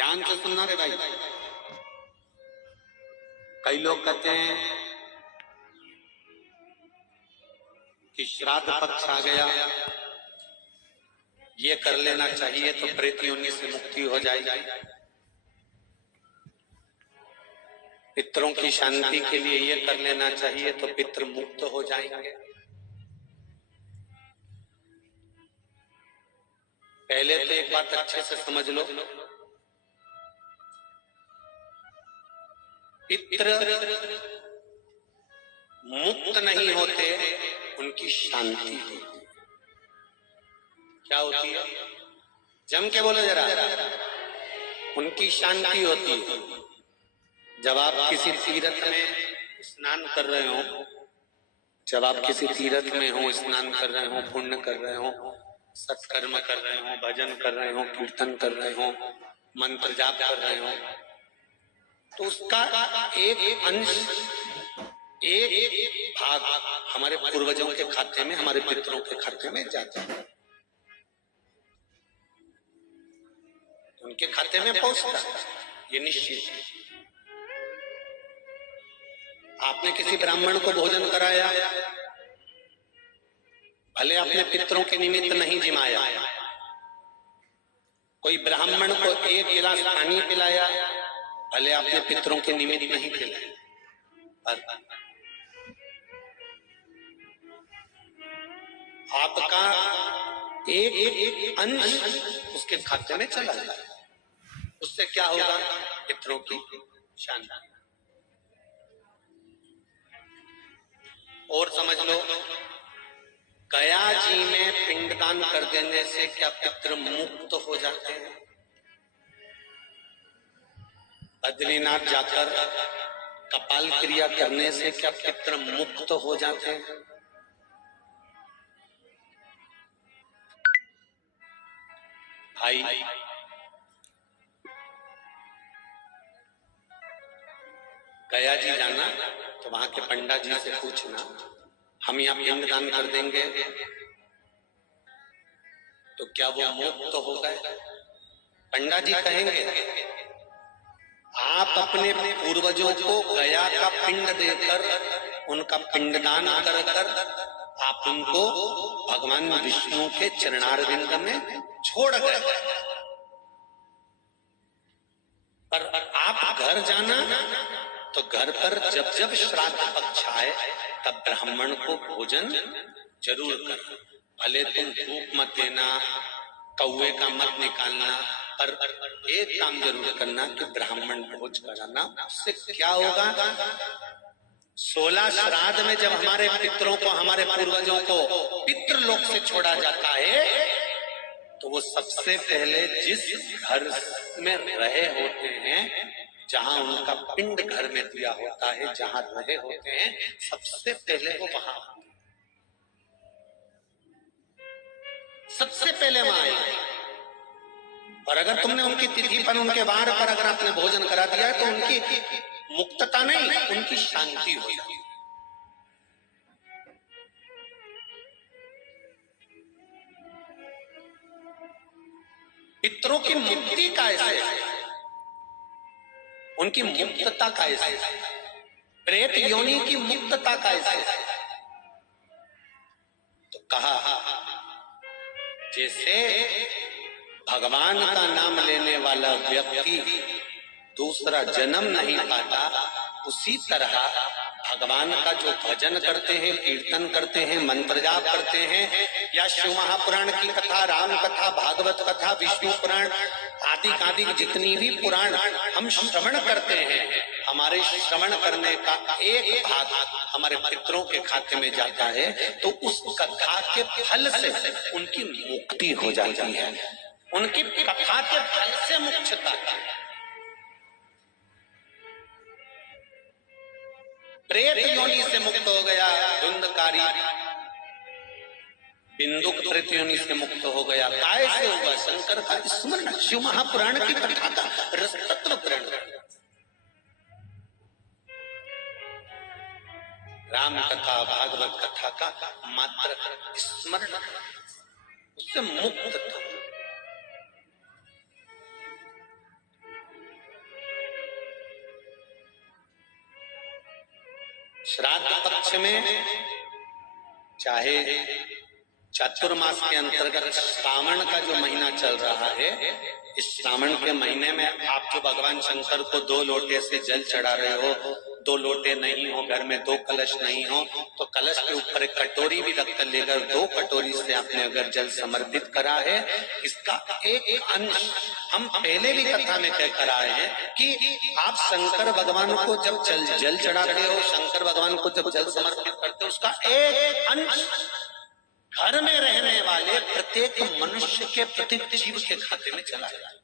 ध्यान से सुनना रे भाई। कई लोग कहते हैं कि श्राद्ध पक्ष आ गया, ये कर लेना चाहिए तो प्रेत योनि से मुक्ति हो जाएगी। पितरों की शांति के लिए ये कर लेना चाहिए तो पितृ मुक्त हो जाएंगे। पहले तो एक बात अच्छे से समझ लो, पितृ मुक्त नहीं होते, उनकी शांति होती। क्या होती है? जम के बोलो जरा। उनकी शांति होती है। जब आप किसी तीर्थ में स्नान कर रहे हो, जब आप किसी तीर्थ में हो, स्नान कर रहे हो, पुण्य कर रहे हो, सत्कर्म कर रहे हो, भजन कर रहे हो, कीर्तन कर रहे हो, मंत्र जाप कर रहे हो, तो उसका एक अंश, एक भाग हमारे पूर्वजों के खाते में, हमारे पितरों के खाते में जाता है, उनके खाते में पहुंचता है, ये निश्चित। आपने किसी ब्राह्मण को भोजन कराया, भले आपने पितरों के निमित्त नहीं जिमाया, कोई ब्राह्मण को एक गिलास पानी पिलाया, भले आपने पितरों के निमित्त नहीं पिलाया, पर आपका एक अंश उसके खाते में चला जाए। उससे क्या होगा? पितरों की शांति। और समझ लो, गया जी में पिंडदान कर देने से क्या पितृ मुक्त हो जाते हैं? बद्रीनाथ जाकर कपाल क्रिया करने से क्या पितृ मुक्त हो जाते हैं? भाई, गया जी जाना तो वहां के पंडा जी से पूछना, हम यहाँ पिंडदान कर देंगे तो क्या वो मुक्त हो गए? पंडा जी कहेंगे, आप अपने पूर्वजों को गया का पिंड देकर, उनका पिंडदान कर कर आप उनको भगवान विष्णु के चरणारविंद में छोड़ गए, पर आप घर जाना तो घर पर जब जब श्राद्ध पक्ष आए तब ब्राह्मण को भोजन जरूर करना। भले तुम धूप मत देना, कौवे का मत निकालना, पर एक काम जरूर करना कि ब्राह्मण भोज कराना। उससे क्या होगा? 16 श्राद्ध में जब हमारे पितरों को, हमारे पूर्वजों को पितृलोक से छोड़ा जाता है, तो वो सबसे पहले जिस घर में रहे होते हैं, जहां उनका पिंड घर में दिया होता है, जहां रहे होते हैं, सबसे पहले वो वहां, सबसे पहले वहां आए। और अगर तुमने उनकी तिथि पर, उनके वार पर अगर आपने भोजन करा दिया है, तो उनकी मुक्तता नहीं, उनकी शांति हो जाती है। पितरों की मुक्ति कैसे है? उनकी मुक्तता कैसे है? प्रेत योनि की मुक्तता कैसे है? तो कहा, जैसे भगवान का नाम लेने वाला व्यक्ति दूसरा जन्म नहीं पाता, उसी तरह भगवान का जो भजन करते हैं, कीर्तन करते हैं, मंत्र जाप करते हैं, या शिव महापुराण की कथा, राम कथा, भागवत कथा, विष्णु पुराण आदि आदि जितनी भी पुराण हम श्रवण करते हैं, हमारे श्रवण करने का एक भाग हमारे पितरों के खाते में जाता है, तो उस कथा के फल से उनकी मुक्ति हो जाती है, उनकी कथा के फल से मुक्तता है। प्रेत योनि से मुक्त हो गया धुंधकारी, बिंदुक प्रेत योनि से मुक्त हो गया। काय से होगा? शंकर का स्मरण, शिव महापुराण की कथा का रस तत्व ग्रहण, राम कथा, भागवत कथा का मात्र स्मरण, उससे मुक्त था। श्राद्ध पक्ष में चाहे चातुर्मास के अंतर्गत श्रावण का जो महीना चल रहा है, इस श्रावण के महीने में आप जो भगवान शंकर को 2 लोटे से जल चढ़ा रहे हो, 2 लोटे नहीं हो, घर में 2 कलश नहीं हो, तो कलश के ऊपर एक कटोरी भी रख कर लेकर 2 कटोरी से आपने अगर जल समर्पित करा है, इसका एक अंश हम पहले भी कथा में कह कर आए हैं कि आप शंकर भगवान को जब जल चढ़ाते हो, शंकर भगवान को जब जल समर्पित करते हो, उसका एक अंश घर में रहने वाले प्रत्येक मनुष्य के, प्रत्येक जीव के खाते में चला जाए।